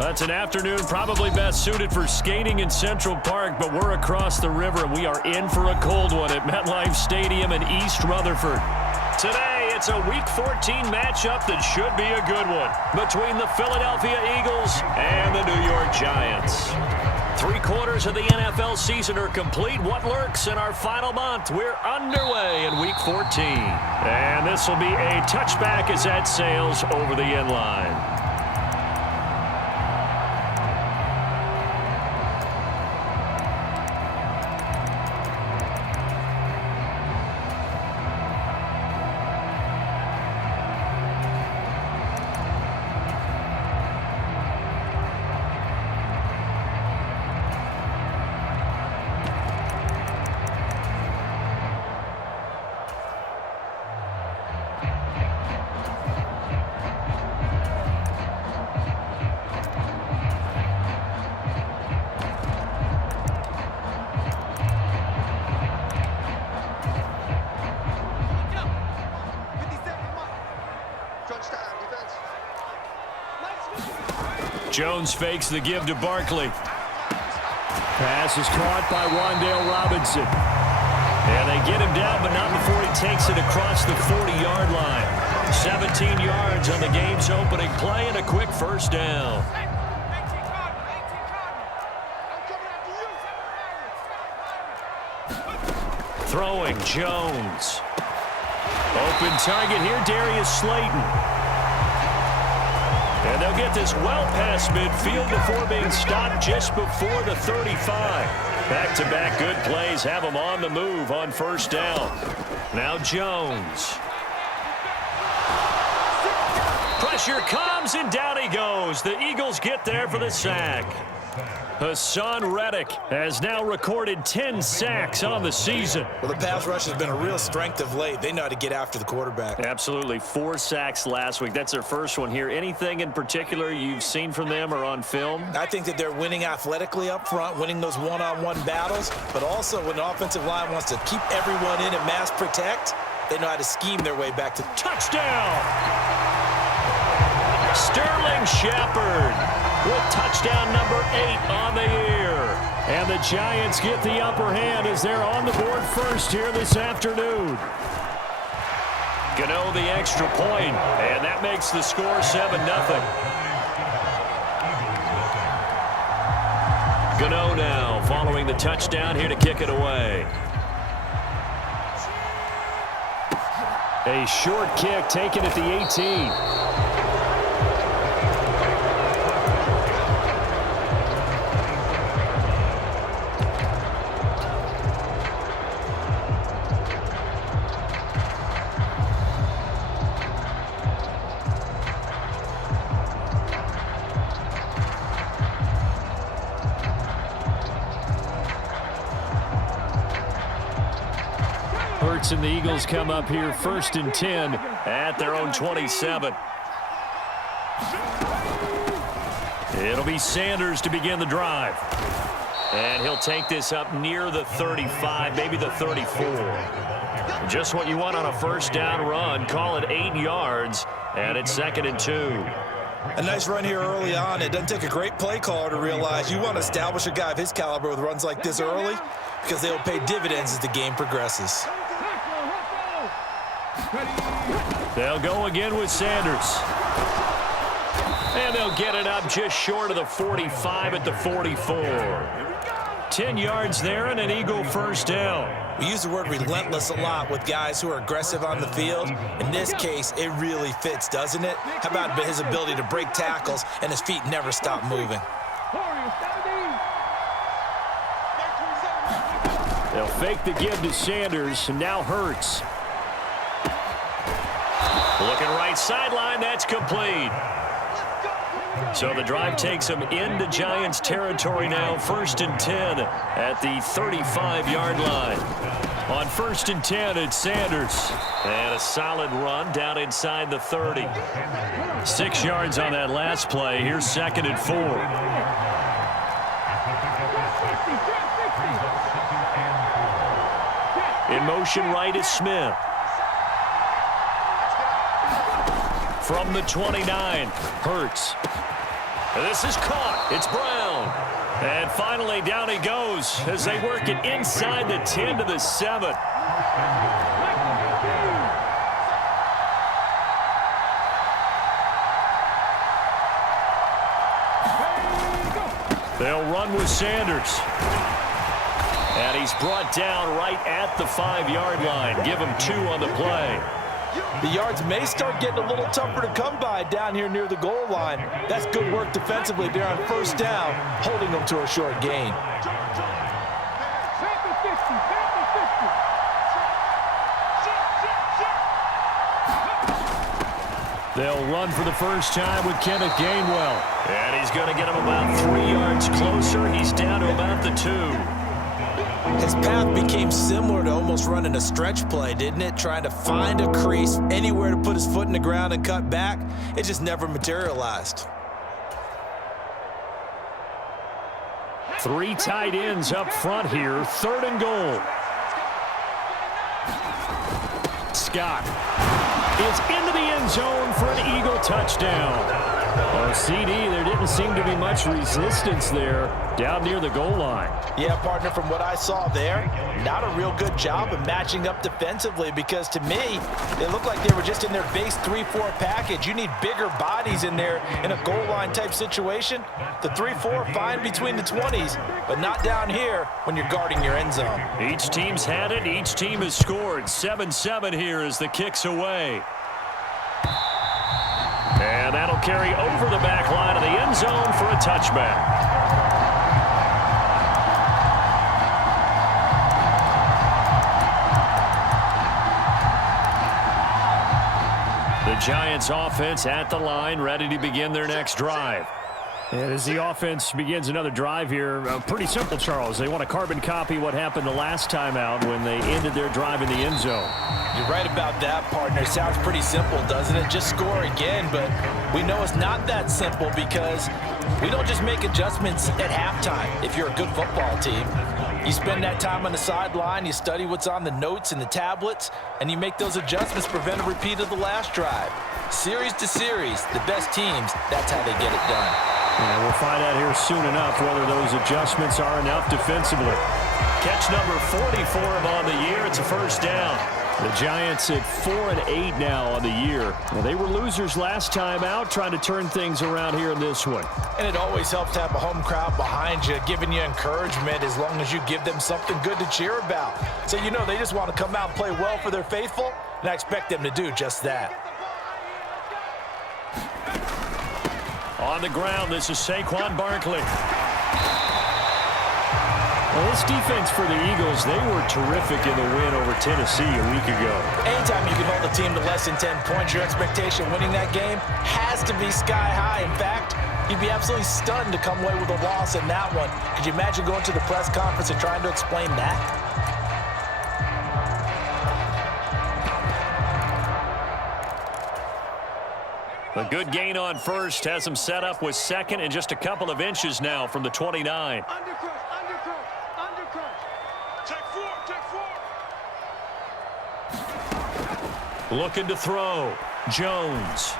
That's an afternoon probably best suited for skating in Central Park, but we're across the river, and we are in for a cold one at MetLife Stadium in East Rutherford. Today, it's a Week 14 matchup that should be a good one between the Philadelphia Eagles and the New York Giants. 3/4 of the NFL season are complete. What lurks in our final month? We're underway in Week 14. And this will be a touchback as that sails over the end line. Jones fakes the give to Barkley. Pass is caught by Wan'Dale Robinson. And they get him down, but not before he takes it across the 40-yard line. 17 yards on the game's opening play and a quick first down. Throwing Jones. Open target here, Darius Slayton. And they'll get this well past midfield before being stopped just before the 35. Back-to-back good plays have them on the move on first down. Now Jones. Pressure comes, and down he goes. The Eagles get there for the sack. Hassan Reddick has now recorded 10 sacks on the season. Well, the pass rush has been a real strength of late. They know how to get after the quarterback. Absolutely. 4 sacks last week. That's their first one here. Anything in particular you've seen from them or on film? I think that they're winning athletically up front, winning those one-on-one battles, but also when the offensive line wants to keep everyone in and mass protect, they know how to scheme their way back to touchdown. Sterling Shepard with touchdown number 8 on the year. And the Giants get the upper hand as they're on the board first here this afternoon. Gano the extra point, and that makes the score 7-0. Gano now following the touchdown here to kick it away. A short kick taken at the 18. And the Eagles come up here 1st and 10 at their own 27. It'll be Sanders to begin the drive. And he'll take this up near the 35, maybe the 34. Just what you want on a first down run. Call it 8 yards, and it's 2nd and 2. A nice run here early on. It doesn't take a great play caller to realize you want to establish a guy of his caliber with runs like this early because they'll pay dividends as the game progresses. They'll go again with Sanders. And they'll get it up just short of the 45 at the 44. 10 yards there and an Eagle first down. We use the word relentless a lot with guys who are aggressive on the field. In this case, it really fits, doesn't it? How about his ability to break tackles and his feet never stop moving? They'll fake the give to Sanders, and now Hurts. Looking right sideline, that's complete. So the drive takes them into Giants territory now, 1st and 10 at the 35-yard line. On 1st and 10, it's Sanders. And a solid run down inside the 30. 6 yards on that last play. Here's 2nd and 4. In motion right is Smith. From the 29, Hurts. This is caught. It's Brown. And finally, down he goes as they work it inside the 10 to the 7. They'll run with Sanders. And he's brought down right at the 5-yard line. Give him 2 on the play. The yards may start getting a little tougher to come by down here near the goal line. That's good work defensively there on first down, holding them to a short gain. They'll run for the first time with Kenneth Gainwell. And he's going to get him about 3 yards closer. He's down to about the 2. His path became similar to almost running a stretch play, didn't it? Trying to find a crease, anywhere to put his foot in the ground and cut back. It just never materialized. 3 tight ends up front here. 3rd and goal. Scott is into the end zone for an Eagle touchdown. Oh, CD, there didn't seem to be much resistance there down near the goal line. Yeah, partner, from what I saw there, not a real good job of matching up defensively because to me, it looked like they were just in their base 3-4 package. You need bigger bodies in there in a goal line type situation. The 3-4, fine between the 20s, but not down here when you're guarding your end zone. Each team's had it. Each team has scored. 7-7 here as the kick's away. And that'll carry over the back line of the end zone for a touchback. The Giants offense at the line, ready to begin their next drive. And as the offense begins another drive here, pretty simple, Charles. They want to carbon copy what happened the last time out when they ended their drive in the end zone. You're right about that, partner. Sounds pretty simple, doesn't it? Just score again, but we know it's not that simple because we don't just make adjustments at halftime if you're a good football team. You spend that time on the sideline, you study what's on the notes and the tablets, and you make those adjustments to prevent a repeat of the last drive. Series to series, the best teams, that's how they get it done. And we'll find out here soon enough whether those adjustments are enough defensively. Catch number 44 on the year. It's a first down. The Giants at 4-8 now on the year. Well, they were losers last time out, trying to turn things around here in this one. And it always helps to have a home crowd behind you, giving you encouragement as long as you give them something good to cheer about. So you know they just want to come out and play well for their faithful, and I expect them to do just that. On the ground, this is Saquon Barkley. Well, this defense for the Eagles, they were terrific in the win over Tennessee a week ago. Anytime you can hold a team to less than 10 points, your expectation winning that game has to be sky high. In fact, you'd be absolutely stunned to come away with a loss in that one. Could you imagine going to the press conference and trying to explain that? A good gain on first has him set up with second and just a couple of inches now from the 29. Looking to throw. Jones.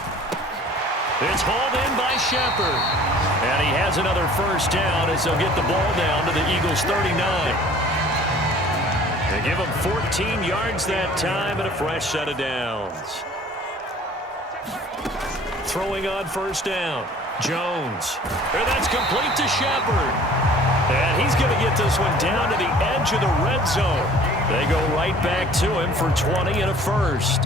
It's hauled in by Shepard. And he has another first down as they'll get the ball down to the Eagles' 39. They give him 14 yards that time and a fresh set of downs. Throwing on first down. Jones. And that's complete to Shepard. And he's going to get this one down to the edge of the red zone. They go right back to him for 20 and a first.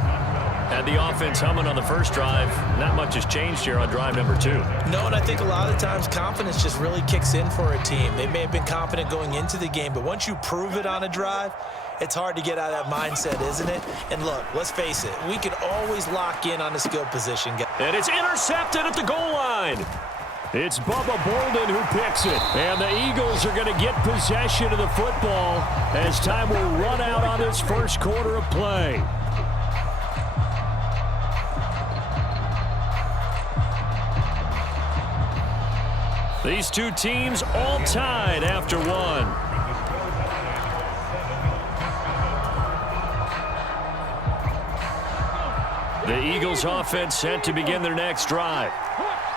Had the offense humming on the first drive. Not much has changed here on drive number 2. No, and I think a lot of times confidence just really kicks in for a team. They may have been confident going into the game, but once you prove it on a drive, it's hard to get out of that mindset, isn't it? And look, let's face it, we can always lock in on a skill position. And it's intercepted at the goal line. It's Bubba Bolden who picks it. And the Eagles are going to get possession of the football as time will run out on this first quarter of play. These two teams all tied after one. The Eagles offense set to begin their next drive.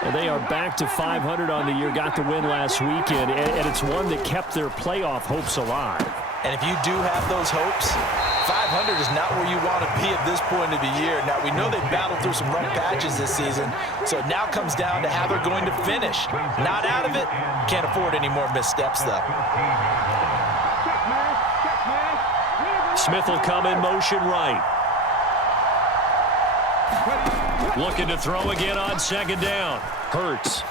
And they are back to 500 on the year, got the win last weekend, and it's one that kept their playoff hopes alive. And if you do have those hopes, 500 is not where you want to be at this point of the year. Now, we know they battled through some rough patches this season, so it now comes down to how they're going to finish. Not out of it. Can't afford any more missteps, though. Smith will come in motion right. Looking to throw again on second down. Hurts.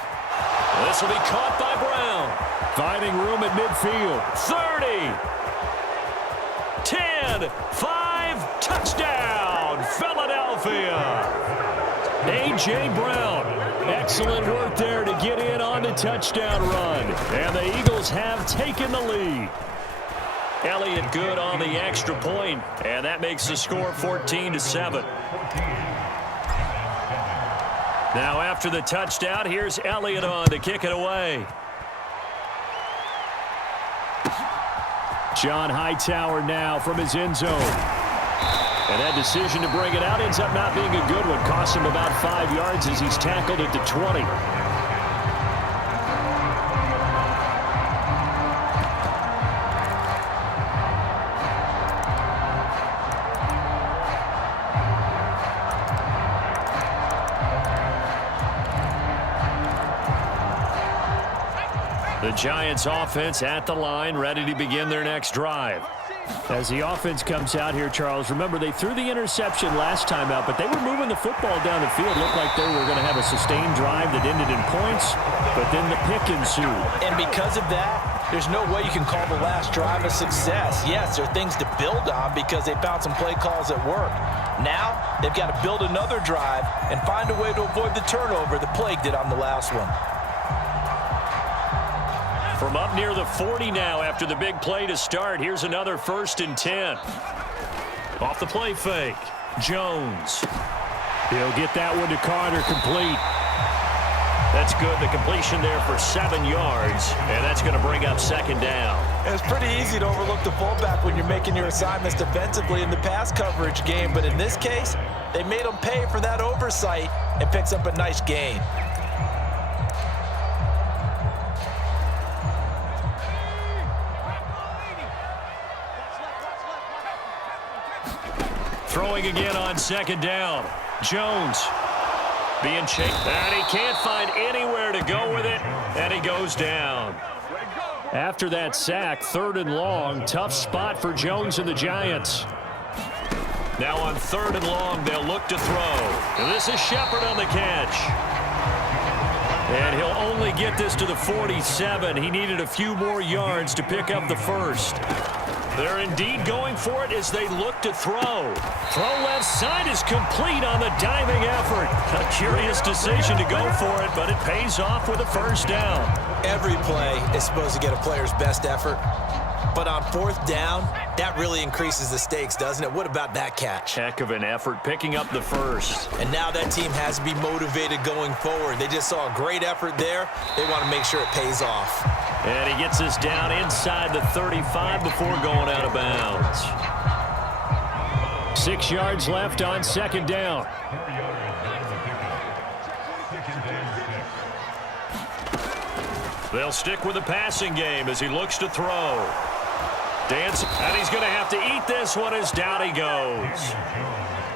This will be caught by Brown. Finding room at midfield. 30. 10. 5. Touchdown. Philadelphia. A.J. Brown. Excellent work there to get in on the touchdown run. And the Eagles have taken the lead. Elliott good on the extra point, and that makes the score 14-7. Now after the touchdown, here's Elliott on to kick it away. John Hightower now from his end zone. And that decision to bring it out ends up not being a good one. Cost him about 5 yards as he's tackled at the 20. The Giants offense at the line, ready to begin their next drive. As the offense comes out here, Charles, remember they threw the interception last time out, but they were moving the football down the field. Looked like they were going to have a sustained drive that ended in points, but then the pick ensued. And because of that, there's no way you can call the last drive a success. Yes, there are things to build on because they found some play calls that work. Now, they've got to build another drive and find a way to avoid the turnover that plagued it on the last one. From up near the 40 now after the big play to start. Here's another 1st and 10. Off the play fake. Jones. He'll get that one to Carter, complete. That's good. The completion there for 7 yards, and that's going to bring up second down. It's pretty easy to overlook the fullback when you're making your assignments defensively in the pass coverage game, but in this case, they made him pay for that oversight and picks up a nice gain. Throwing again on second down. Jones being chased, and he can't find anywhere to go with it, and he goes down. After that sack, 3rd and long, tough spot for Jones and the Giants. Now on 3rd and long, they'll look to throw. And this is Shepard on the catch. And he'll only get this to the 47. He needed a few more yards to pick up the first. They're indeed going for it as they look to throw. Throw left side is complete on the diving effort. A curious decision to go for it, but it pays off with a first down. Every play is supposed to get a player's best effort. But on 4th down, that really increases the stakes, doesn't it? What about that catch? Heck of an effort picking up the first. And now that team has to be motivated going forward. They just saw a great effort there. They want to make sure it pays off. And he gets us down inside the 35 before going out of bounds. 6 yards left on second down. They'll stick with the passing game as he looks to throw. Dance, and he's going to have to eat this one as down he goes.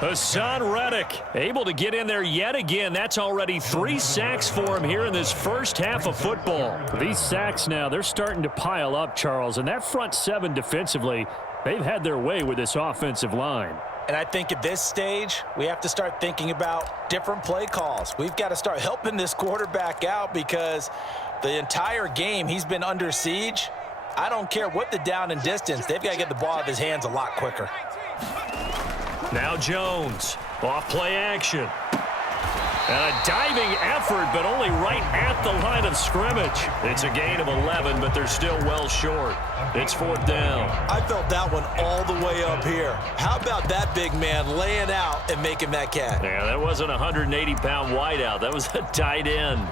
Hassan Reddick able to get in there yet again. That's already 3 sacks for him here in this first half of football. These sacks now, they're starting to pile up, Charles, and that front 7 defensively, they've had their way with this offensive line. And I think at this stage, we have to start thinking about different play calls. We've got to start helping this quarterback out because the entire game he's been under siege. I don't care what the down and distance. They've got to get the ball out of his hands a lot quicker. Now Jones, off play action. And a diving effort, but only right at the line of scrimmage. It's a gain of 11, but they're still well short. It's 4th down. I felt that one all the way up here. How about that big man laying out and making that catch? Yeah, that wasn't a 180-pound wideout. That was a tight end.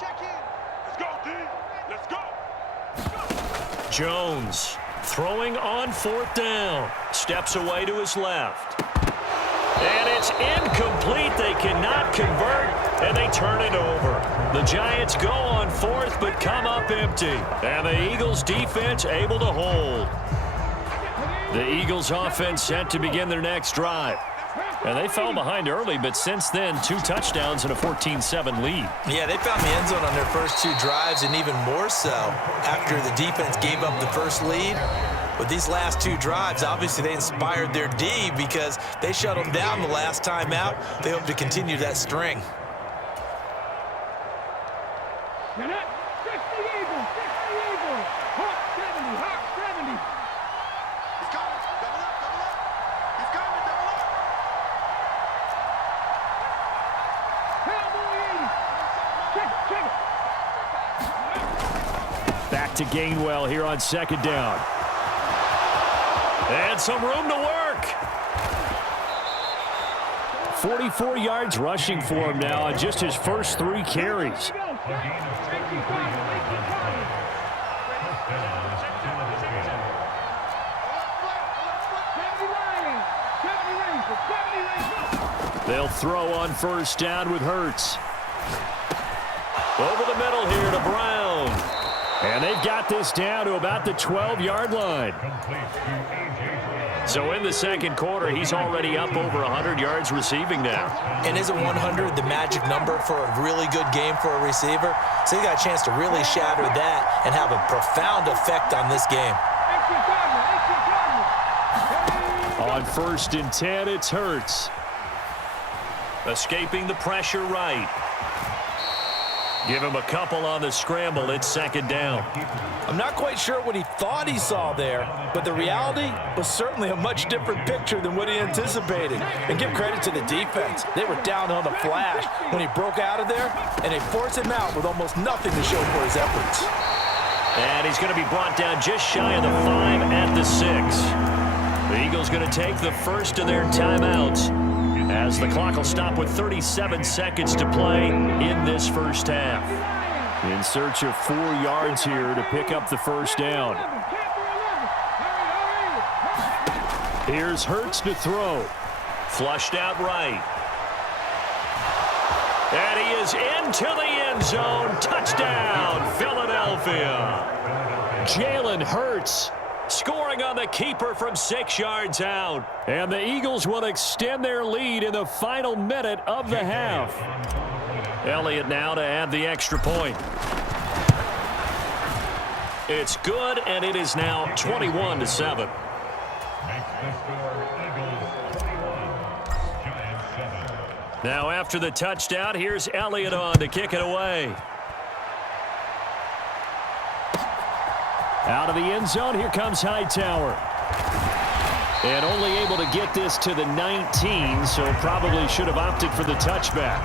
Let's go, D. Let's go. Jones throwing on 4th down. Steps away to his left. And it's incomplete. They cannot convert, and they turn it over. The Giants go on 4th, but come up empty. And the Eagles defense able to hold. The Eagles offense set to begin their next drive. And they fell behind early, but since then, 2 touchdowns and a 14-7 lead. Yeah, they found the end zone on their first 2 drives, and even more so after the defense gave up the first lead. With these last 2 drives, obviously they inspired their D because they shut them down the last time out. They hope to continue that string. Back to Gainwell here on 2nd down. And some room to work. 44 yards rushing for him now on just his first 3 carries. They'll throw on 1st down with Hurts. Over the middle here to Brown. And they've got this down to about the 12-yard line. So in the 2nd quarter, he's already up over 100 yards receiving now. And isn't 100 the magic number for a really good game for a receiver? So he got a chance to really shatter that and have a profound effect on this game. On 1st and 10, it's Hurts. Escaping the pressure right. Give him a couple on the scramble. It's 2nd down. I'm not quite sure what he thought he saw there, but the reality was certainly a much different picture than what he anticipated. And give credit to the defense. They were down on the flash when he broke out of there, and they forced him out with almost nothing to show for his efforts. And he's going to be brought down just shy of the 5 at the 6. The Eagles going to take the first of their timeouts, as the clock will stop with 37 seconds to play in this first half. In search of 4 yards here to pick up the 1st down. Here's Hurts to throw. Flushed out right. And he is into the end zone. Touchdown, Philadelphia. Jalen Hurts scoring on the keeper from 6 yards out. And the Eagles will extend their lead in the final minute of the half. Elliott now to add the extra point. It's good, and it is now 21-7. Now after the touchdown, here's Elliott on to kick it away. Out of the end zone, here comes Hightower. And only able to get this to the 19, so probably should have opted for the touchback.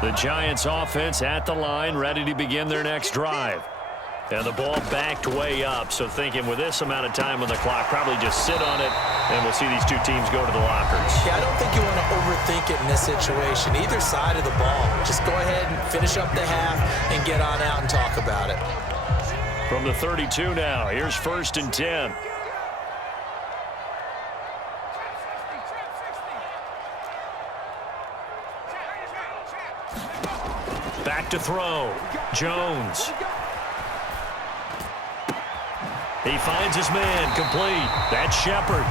The Giants offense at the line, ready to begin their next drive. And the ball backed way up, so thinking with this amount of time on the clock, probably just sit on it, and we'll see these two teams go to the lockers. Yeah, I don't think you want to overthink it in this situation. Either side of the ball. Just go ahead and finish up the half and get on out and talk about it. From the 32 now, here's 1st and 10. Back to throw. Jones. He finds his man, complete. That's Shepard.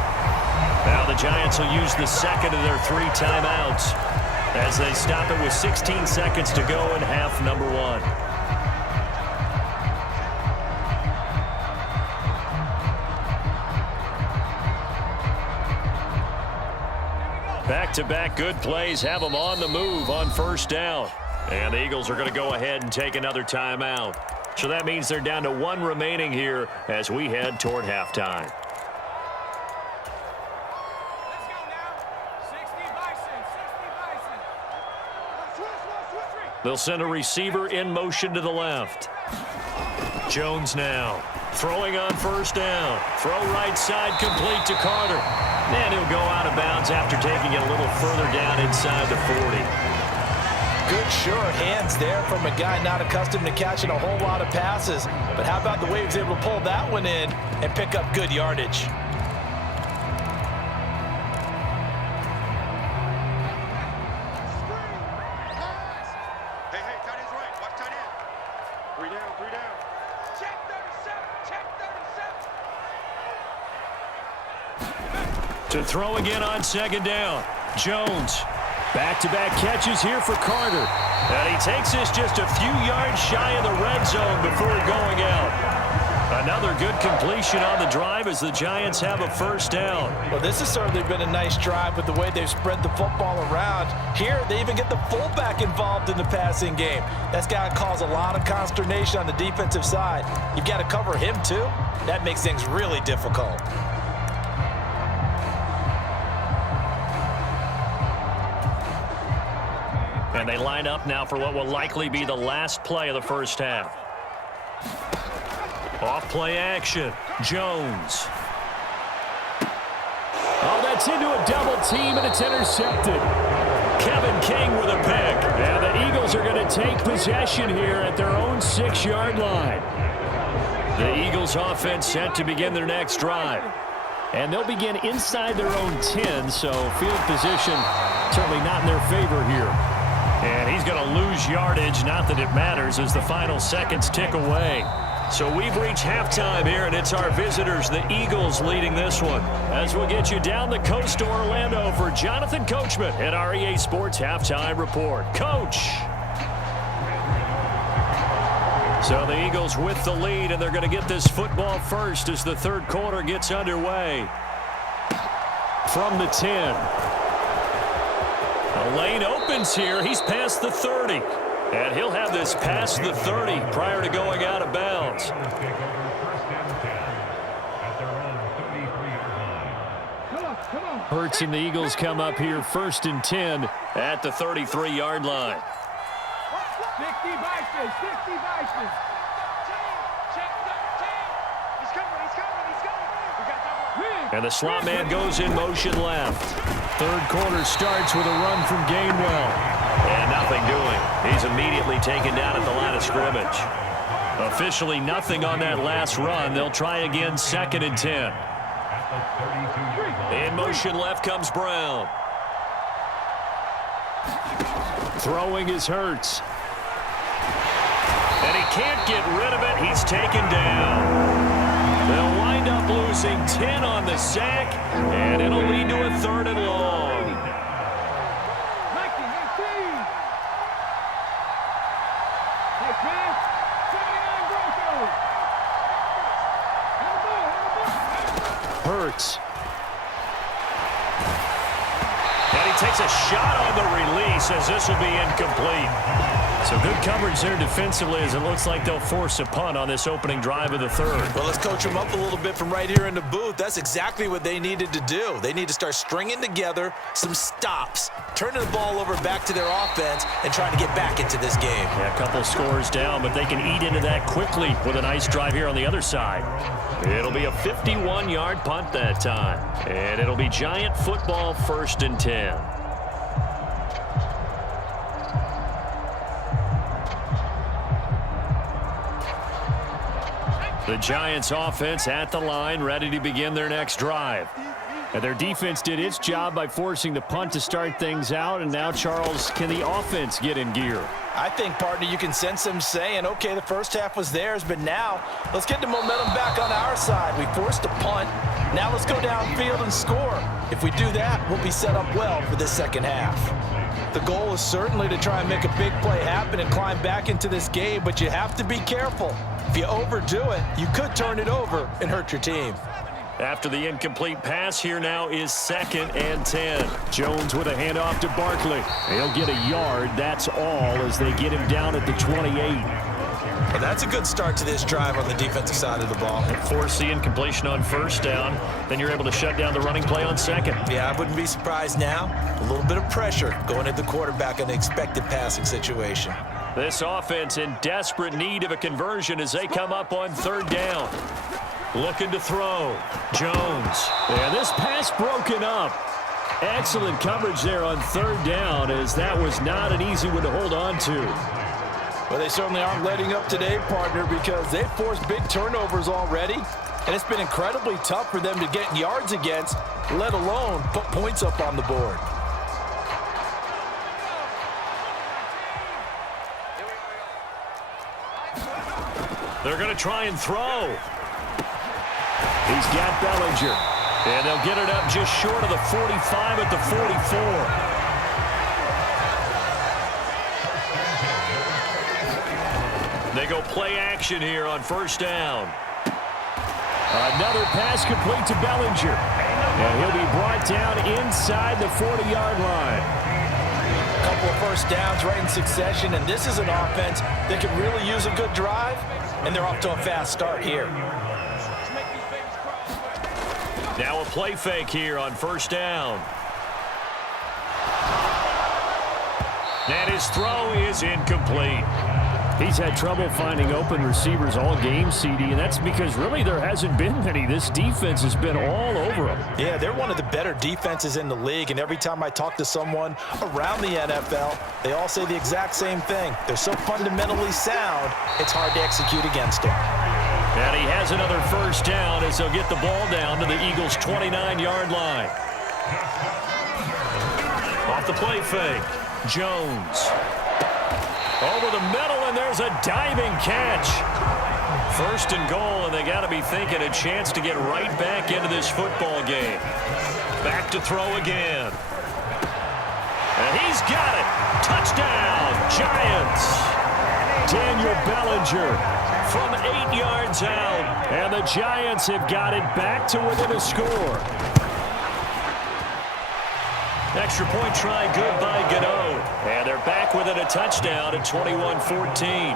Now the Giants will use the second of their 3 timeouts as they stop it with 16 seconds to go in half number 1. Back-to-back good plays have them on the move on 1st down. And the Eagles are going to go ahead and take another timeout. So that means they're down to 1 remaining here as we head toward halftime. They'll send a receiver in motion to the left. Jones now throwing on first down. Throw right side complete to Carter. And he'll go out of bounds after taking it a little further down inside the 40. Good sure hands there from a guy not accustomed to catching a whole lot of passes. But how about the way he was able to pull that one in and pick up good yardage? To throw again on second down. Jones. Back-to-back catches here for Carter. And he takes this just a few yards shy of the red zone before going out. Another good completion on the drive as the Giants have a first down. Well, this has certainly been a nice drive with the way they've spread the football around. Here, they even get the fullback involved in the passing game. That's got to cause a lot of consternation on the defensive side. You've got to cover him, too. That makes things really difficult. And they line up now for what will likely be the last play of the first half. Off play action. Jones. Oh, that's into a double team, and it's intercepted. Kevin King with a pick. And the Eagles are going to take possession here at their own 6-yard line. The Eagles offense set to begin their next drive. And they'll begin inside their own 10, so field position certainly not in their favor here. And he's going to lose yardage, not that it matters, as the final seconds tick away. So we've reached halftime here, and it's our visitors, the Eagles, leading this one. As we'll get you down the coast to Orlando for Jonathan Coachman at our EA Sports Halftime Report. Coach! So the Eagles with the lead, and they're going to get this football first as the third quarter gets underway. From the 10. The lane opens here. He's past the 30. And he'll have this past the 30 prior to going out of bounds. Hurts and the Eagles come up here first and 10 at the 33-yard line. 60 Vikings, 60 Vikings. And the slot man goes in motion left. Third quarter starts with a run from Gainwell. And nothing doing. He's immediately taken down at the line of scrimmage. Officially nothing on that last run. They'll try again, second and 10. In motion left comes Brown. Throwing is Hurts. And he can't get rid of it. He's taken down. They'll wind up losing 10 on the sack, and it'll lead to a third and long. 19, 18. Hey, man. 79 Broncos. Hurts. And he takes a shot on the release as this will be incomplete. So good coverage there defensively as it looks like they'll force a punt on this opening drive of the third. Well, let's coach them up a little bit from right here in the booth. That's exactly what they needed to do. They need to start stringing together some stops, turning the ball over back to their offense, and trying to get back into this game. Yeah, a couple scores down, but they can eat into that quickly with a nice drive here on the other side. It'll be a 51-yard punt that time, and it'll be Giant football first and 10. The Giants offense at the line, ready to begin their next drive. And their defense did its job by forcing the punt to start things out. And now, Charles, can the offense get in gear? I think, partner, you can sense them saying, okay, the first half was theirs, but now let's get the momentum back on our side. We forced a punt. Now let's go downfield and score. If we do that, we'll be set up well for this second half. The goal is certainly to try and make a big play happen and climb back into this game, but you have to be careful. If you overdo it, you could turn it over and hurt your team. After the incomplete pass, here now is second and 10. Jones with a handoff to Barkley. He'll get a yard, that's all, as they get him down at the 28. Well, that's a good start to this drive on the defensive side of the ball. Forcing incompletion on first down. Then you're able to shut down the running play on second. Yeah, I wouldn't be surprised now. A little bit of pressure going at the quarterback in an expected passing situation. This offense in desperate need of a conversion as they come up on third down. Looking to throw. Jones. And this pass broken up. Excellent coverage there on third down, as that was not an easy one to hold on to. Well, they certainly aren't letting up today, partner, because they've forced big turnovers already. And it's been incredibly tough for them to get yards against, let alone put points up on the board. They're going to try and throw. He's got Bellinger. And they'll get it up just short of the 45 at the 44. They go play action here on first down. Another pass complete to Bellinger. And he'll be brought down inside the 40-yard line. A couple of first downs right in succession, and this is an offense that could really use a good drive, and they're off to a fast start here. Now a play fake here on first down. And his throw is incomplete. He's had trouble finding open receivers all game, CD, and that's because really there hasn't been many. This defense has been all over them. Yeah, they're one of the better defenses in the league, and every time I talk to someone around the NFL, they all say the exact same thing. They're so fundamentally sound, it's hard to execute against them. And he has another first down as they'll get the ball down to the Eagles' 29-yard line. Off the play fake, Jones. Over the middle, and there's a diving catch. First and goal, and they got to be thinking a chance to get right back into this football game. Back to throw again. And he's got it. Touchdown, Giants. Daniel Bellinger from 8 yards out, and the Giants have got it back to within a score. Extra point try good by Gano, and they're back within a touchdown at 21-14.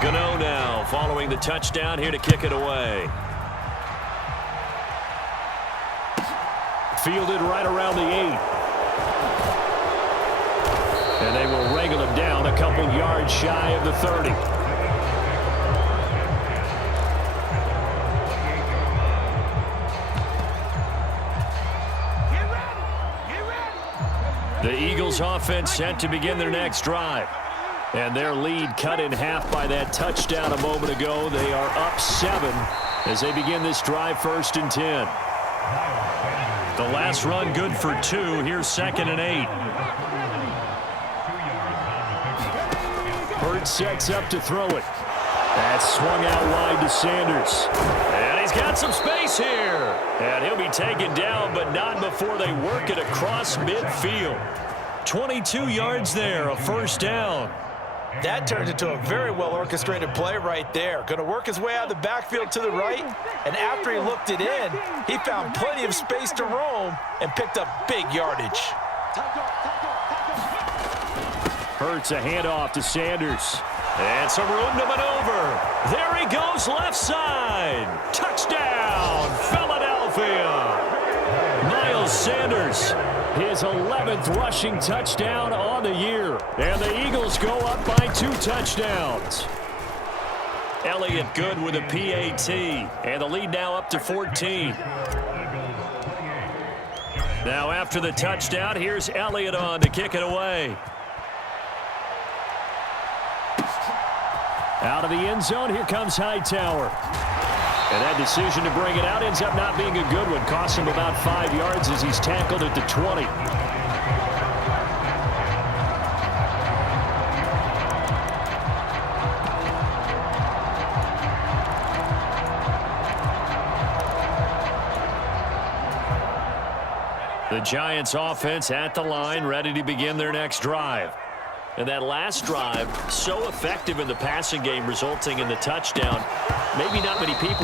Gano now following the touchdown here to kick it away. Fielded right around the 8. And they will wrangle him down a couple yards shy of the 30. The Eagles offense set to begin their next drive. And their lead cut in half by that touchdown a moment ago. They are up 7 as they begin this drive, 1st and 10. The last run good for 2. Here's 2nd and 8. Hurts sets up to throw it. That's swung out wide to Sanders. And he's got some space here. And he'll be taken down, but not before they work it across midfield. 22 yards there, a first down. That turned into a very well-orchestrated play right there. Going to work his way out of the backfield to the right, and after he looked it in, he found plenty of space to roam and picked up big yardage. Hurts a handoff to Sanders. And some room to maneuver. There he goes left side. Touchdown, Philadelphia. Miles Sanders, his 11th rushing touchdown on the year. And the Eagles go up by 2 touchdowns. Elliott good with a PAT. And the lead now up to 14. Now after the touchdown, here's Elliott on to kick it away. Out of the end zone, here comes Hightower. And that decision to bring it out ends up not being a good one. Costs him about 5 yards as he's tackled at the 20. The Giants offense at the line, ready to begin their next drive. And that last drive, so effective in the passing game, resulting in the touchdown. Maybe not many people